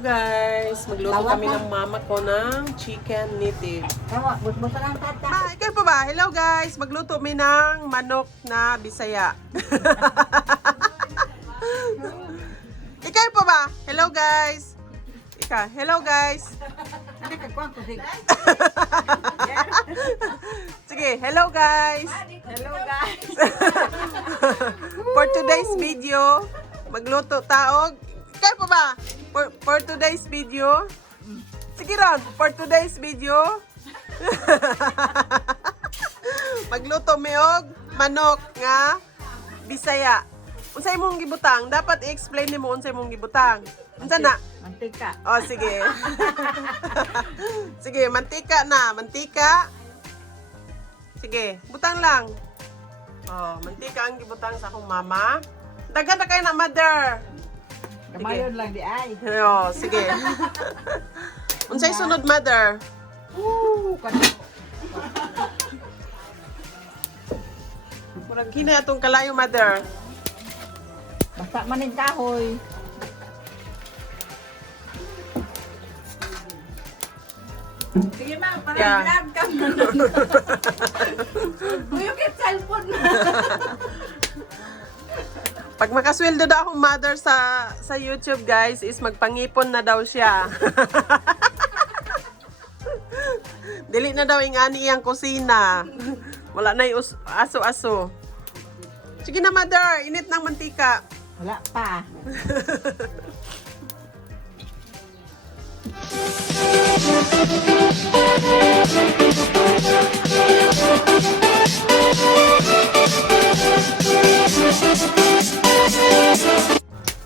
guys, magluto kami ng mama ko ng chicken native. Ikaw pa ba? Hello guys, magluto kami ng manok na Bisaya. Ikaw pa ba? Hello guys. Hello guys. Sige, hello guys. Hello guys. For today's video, magluto taog. Ikaw pa ba? For today's video. Sige ron, for today's video. Magluto mi og manok nga Bisaya. Unsay imong gibutang? Dapat i-explain nimo unsay imong gibutang. Unsa na? Mantika. Oh, sige. Sige, mantika na. Mantika. Sige, butang lang. Oh, mantika ang gibutang sa akong mama. Dagan na kayo na, mother. Kamayon lang di ay. Oh, sige. Unsay sunod, mother? Murag hinay atong kalayo, mother. Basta maning kahoy. Sige ma, parang Yeah. vlog ka. Buyukit cellphone mo. Pag makasweldo daw akong mother sa YouTube, guys, is magpangipon na daw siya. Dili na daw ingani iyang kusina. Wala na yung aso-aso. Sige na, mother. Init ng mantika. Wala pa.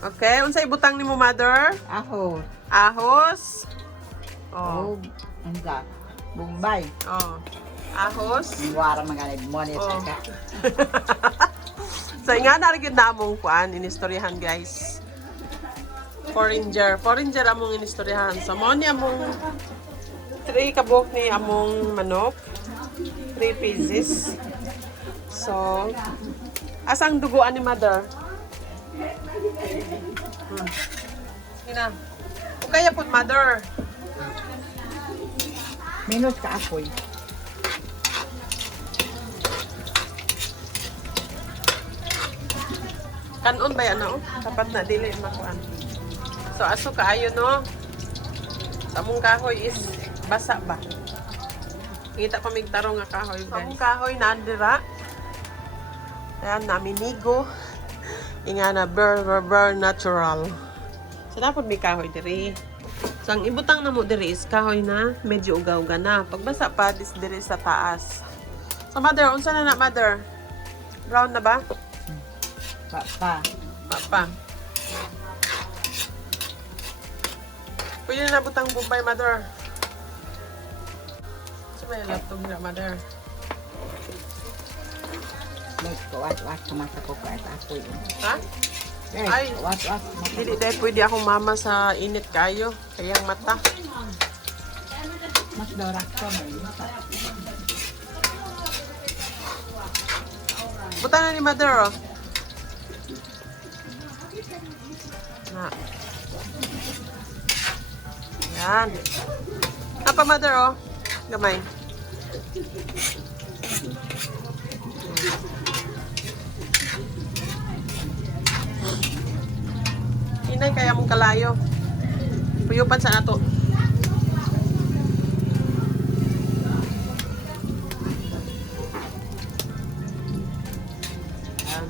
Okay, unsay butang nimo, mother? Ahos. Ahos. Oh. Oh. Anda. Bombay. Oh. Ahos. Wara mga money Oh. ka. So, nga narigid na among kuan, inistoryahan, guys. Foreigner among inistoryahan. So, mo ni among 3 kabok ni among manok. 3 pieces. So, asang duguan ni mother? Sige na. Kung kaya po, mother. Minus ka apoy. Kanon ba yan, no? Dapat na dili makuan. So, aso kaayo, no? Sa among kahoy is basa ba? Kita pa mig tarong nga kahoy, guys. Sa among kahoy na andira. Ayan, naminigo. Inga na burr natural. So, dapat may kahoy diri. So, ang ibutang na mo diri is kahoy na medyo ugaw-uga na. Pagbasa pa, diri sa taas. So, mother, unsa na na, mother? Brown na ba? Pa. Pa. Pwede na butang bumbay, mother. Sa may laptop nila, mother. Wat kumasa ko pa at apoy. Ha? Ay. Wat. Dili dahil pwede akong mama sa init kayo. Kayang mata. Mas dorak ko may. Buta na ni mother, oh. Na. Yan. Apa, mother, oh. Gamay. Inay, kaya mong kalayo. Puyupan sa nato. Yan.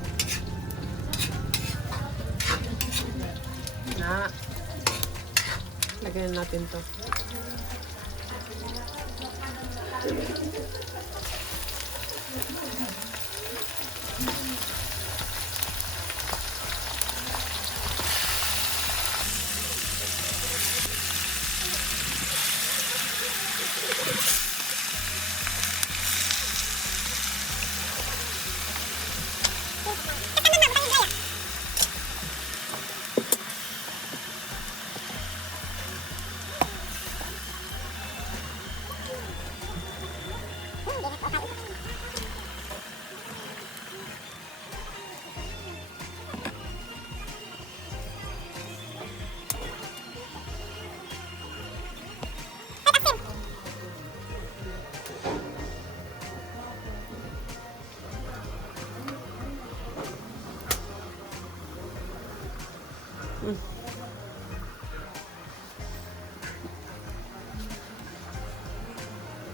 Na. Lagyan natin to.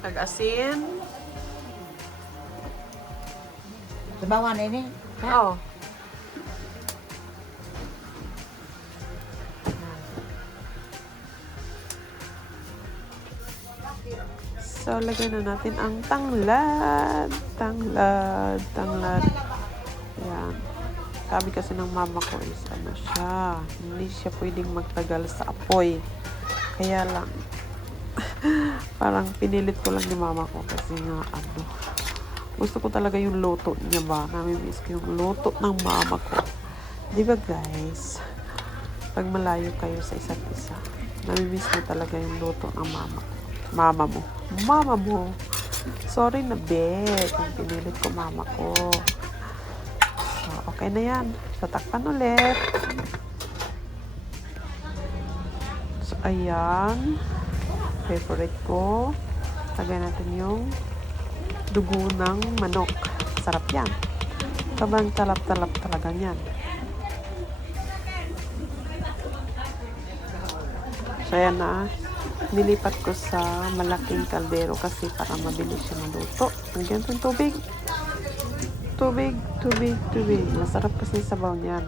Tag-asin. Sabawan na ini. Oh. So, lagyan na natin ang tanglad. Tanglad. Yan. Sabi kasi ng mama ko is ano siya. Hindi siya pwedeng magtagal sa apoy. Kaya lang. Parang pinilit ko lang ni mama ko kasi nga ano. Gusto ko talaga yung luto niya ba. Namimiss ko yung luto ng mama ko. Di ba guys? Pag malayo kayo sa isa't isa, namimiss mo talaga yung luto ng mama ko. Mama mo. Sorry na, bet. Yung pinilit ko mama ko. So, okay na yan. Tatakpan ulit. So, ayan. Favorite ko. Lagay natin yung dugo ng manok. Sarap yan. Sobrang talap-talap talaga yan. So, ayan na. Nilipat ko sa malaking kaldero kasi para mabilis siya maluto. Lagyan natin tubig. Tubig. Masarap kasi sabaw niyan.